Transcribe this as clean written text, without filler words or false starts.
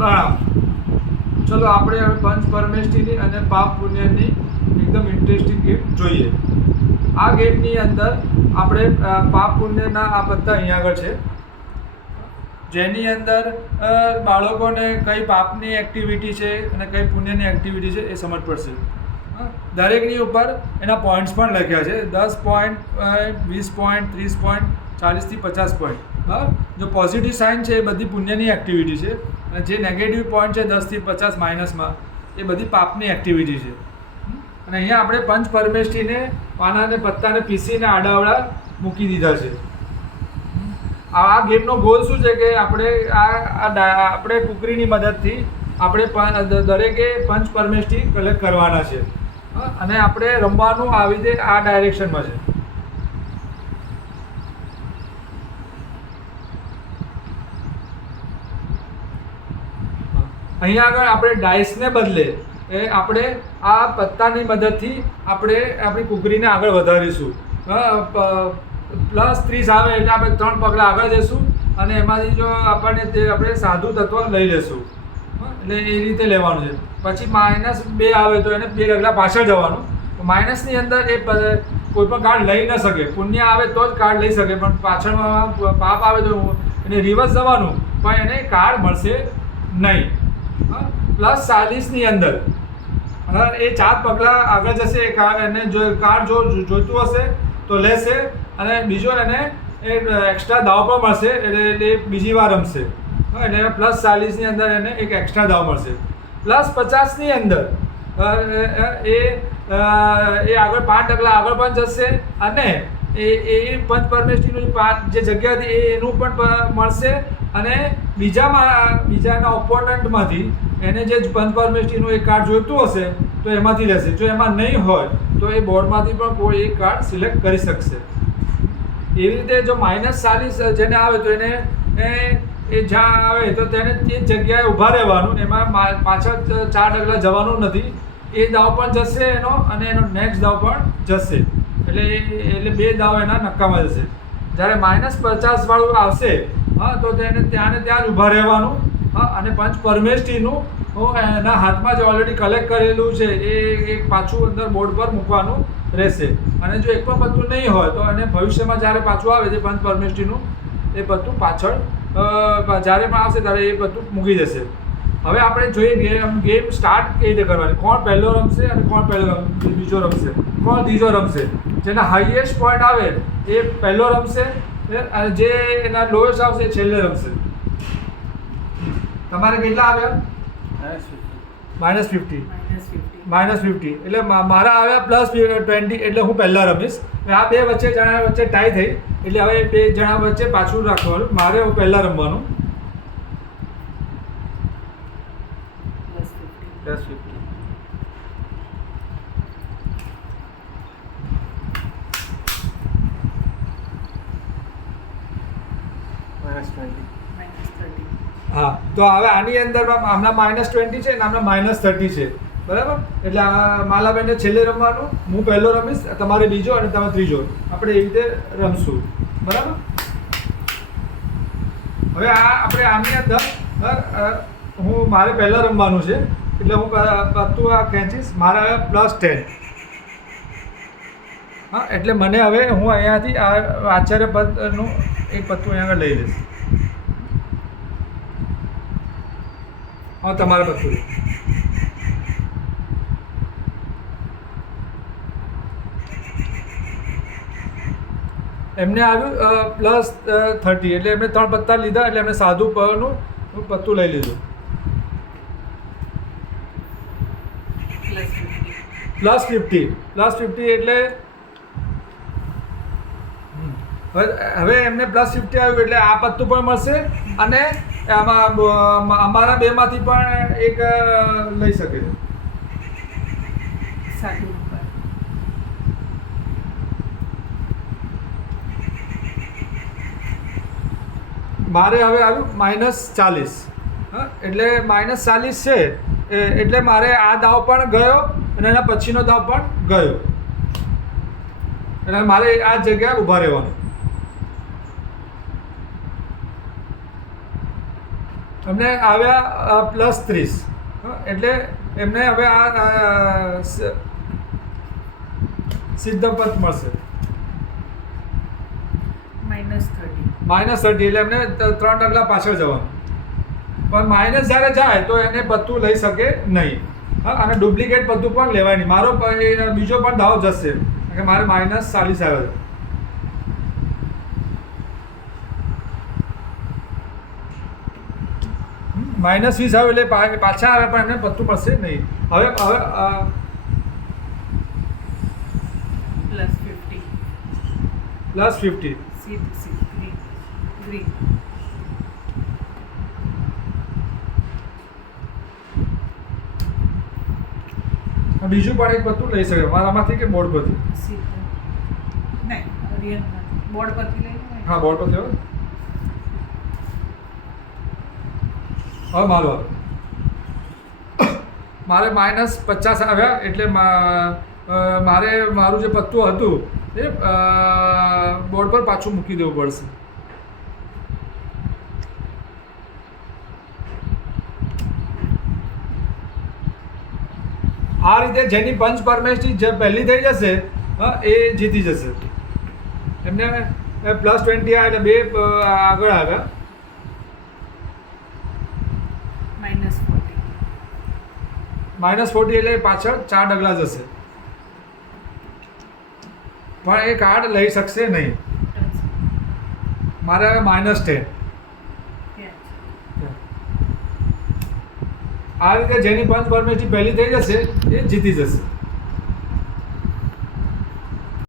ચલો આપણે હવે પંચ પરમેષ્ઠીની અને પાપ પુણ્યની એકદમ ઇન્ટરેસ્ટિંગ ગેમ જોઈએ. આ ગેમની અંદર આપણે પાપ પુણ્યના આ બધા અહીંયા આગળ છે, જેની અંદર બાળકોને કઈ પાપની એક્ટિવિટી છે અને કઈ પુણ્યની એક્ટિવિટી છે એ સમજ પડશે. દરેકની ઉપર એના પોઈન્ટ્સ પણ લખ્યા છે, 10 પોઈન્ટ, 20 પોઈન્ટ, 30 પોઈન્ટ, 40થી 50 પોઈન્ટ. જો પોઝિટિવ સાઇન છે એ બધી પુણ્યની એક્ટિવિટી છે, અને જે નેગેટિવ પોઈન્ટ છે 10થી 50 માઇનસમાં એ બધી પાપની એક્ટિવિટી છે. અને અહીંયા આપણે પંચ પરમેષ્ઠીને પાનાને પત્તાને પીસીને આડાવડા મૂકી દીધા છે. આ ગેમનો ગોલ શું છે કે આપણે કુકરીની મદદથી આપણે દરેકે પંચ પરમેષ્ઠી કલેક્ટ કરવાના છે, અને આપણે રમવાનું આવી રીતે આ ડાયરેક્શનમાં છે. અહીંયા આગળ આપણે ડાઇસને બદલે આપણે આ પત્તાની મદદથી આપણે આપણી કુકરીને આગળ વધારીશું. +30 આવે એટલે આપણે 3 પગલાં આગળ જઈશું, અને એમાંથી જો આપણે સાદું તત્વ લઈ લઈશું. એટલે એ રીતે લેવાનું છે. પછી -2 આવે તો એને 2 ડગલા પાછળ જવાનું. માઇનસની અંદર એ કોઈ પણ કાર્ડ લઈ ન શકે. પુણ્ય આવે તો જ કાર્ડ લઈ શકે, પણ પાછળમાં પાપ આવે તો એને રિવર્સ જવાનું, પણ એને કાર્ડ મળશે નહીં. +40ની અંદર એ 4 પગલાં આગળ જશે. એને જો કાર્ડ જોઈતું હશે તો લેશે, અને બીજો એને એક્સ્ટ્રા દાવ પણ મળશે, એટલે બીજી વાર રમશે. એટલે +40ની અંદર એને એક એક્સ્ટ્રા દાવ મળશે. +50ની અંદર એ આગળ 5 ડગલા આગળ પણ જશે, અને એ પંચ પરમેષ્ઠીનું જે જગ્યા હતી એનું પણ મળશે, અને બીજાના ઓપોનન્ટમાંથી એને જે પંચ પરમેષ્ઠીનું એક કાર્ડ જોઈતું હશે તો એમાંથી લેશે. જો એમાં નહીં હોય તો એ બોર્ડમાંથી પણ કોઈ એક કાર્ડ સિલેક્ટ કરી શકશે. એવી રીતે જો -40 જેને આવે તો એને જ્યાં આવે તો તેને તે જગ્યાએ ઊભા રહેવાનું. એમાં પાછળ 4 ડગલા જવાનું નથી. એ દાવ પણ જશે એનો, અને એનો નેક્સ્ટ દાવ પણ જશે. એટલે 2 દાવ એના નક્કામાં જશે. જ્યારે -50 વાળું આવશે તો તેને ત્યાં ને ત્યાં જ ઊભા રહેવાનું, અને પંચ પરમેષ્ઠીનું એના હાથમાં જે ઓલરેડી કલેક્ટ કરેલું છે એ પાછું અંદર બોર્ડ પર મૂકવાનું રહેશે. અને જો એક પણ પત્તું નહીં હોય તો એને ભવિષ્યમાં જ્યારે પાછું આવે છે પંચ પરમેષ્ઠીનું એ પત્તું પાછળ જ્યારે પણ આવશે ત્યારે એ પત્તું મૂકી જશે. હવે આપણે જોઈએ ગેમ સ્ટાર્ટ કેવી રીતે કરવાની, કોણ પહેલો રમશે અને કોણ બીજો રમશે, કોણ ત્રીજો રમશે. જેના હાઈએસ્ટ પોઈન્ટ આવે એ પહેલો રમશે, અને જે એના લોએસ્ટ આવશે એ છેલ્લે રમશે. તમારે કેટલા આવ્યા? -50. એટલે મારા આવ્યા +20, એટલે હું પહેલાં રમીશ. આ 2 જણા વચ્ચે ટાઈ થઈ, એટલે હવે 2 જણા વચ્ચે પાછું રાખવાનું. મારે હું પહેલાં રમવાનું. +50. હા, તો હવે આની અંદર આમના -20 છે ને આમના -30 છે, બરાબર. એટલે માલાબેનને છેલ્લે રમવાનું, હું પહેલો રમીશ, તમારે બીજો અને તમે ત્રીજો. આપણે એવી રીતે રમશું, બરાબર. હવે આપણે આની અંદર મારે પહેલાં રમવાનું છે, એટલે હું પત્તું ખેંચીશ. મારા +10. હા, એટલે મને હવે હું અહીંયાથી આચાર્ય પદનું એક પત્તું અહીંયા આગળ લઈ લઈશ. હા, તમારે પત્તું એમને આવ્યું +30, એટલે એમને 3 પત્તા લીધા, એટલે એમને સાદું પનું પત્તું લઈ લીધું. +50 એટલે હવે એમને +50 આવ્યું, એટલે આ પત્તું પણ મળશે, અને આમાં અમારા 2માંથી પણ એક લઈ શકે છે. મારે હવે આવ્યું -40. એટલે -40 છે, એટલે મારે આ દાવ પણ ગયો અને એના પછીનો દાવ પણ ગયો, એટલે મારે આ જગ્યાએ ઊભા રહેવાનું. એમને આવ્યા +30, એટલે એમને હવે આ સિદ્ધ પદ મળશે -30, એટલે એમને 3 ડગલા પાછળ જવાનું. પણ માઇનસ જ્યારે જાય તો એને પત્તું લઈ શકે નહીં. હા, અને ડુપ્લિકેટ પત્તું પણ લેવાય નહીં. મારો બીજો પણ દાવ જશે કે મારે -40 આવે છે. -20 આવે એટલે પાછા આવે પણ એમને પત્તું મળશે નહીં. હવે +50 બીજું પણ એક પત્તું લઈ શકે મારામાંથી કે બોર્ડ પરથી. બોર્ડ પરથી લઈ હા, બોર્ડ પરથી હવે મારો મારે -50 આવ્યા એટલે મારું જે પત્તું હતું એ બોર્ડ પર પાછું મૂકી દેવું પડશે. આ રીતે જેની પંચ પરમેષ્ઠી જે પહેલી થઈ જશે એ જીતી જશે. એમને +20 આવ્યા એટલે 2 આગળ આવ્યા. -40 એટલે પાછળ 4 ડગલા જશે. પણ એ કાર્ડ લઈ શકશે નહીં. મારે હવે -10. આ રીતે જેની પંચ પરમેષ્ઠી પહેલી થઈ જશે એ જીતી જશે.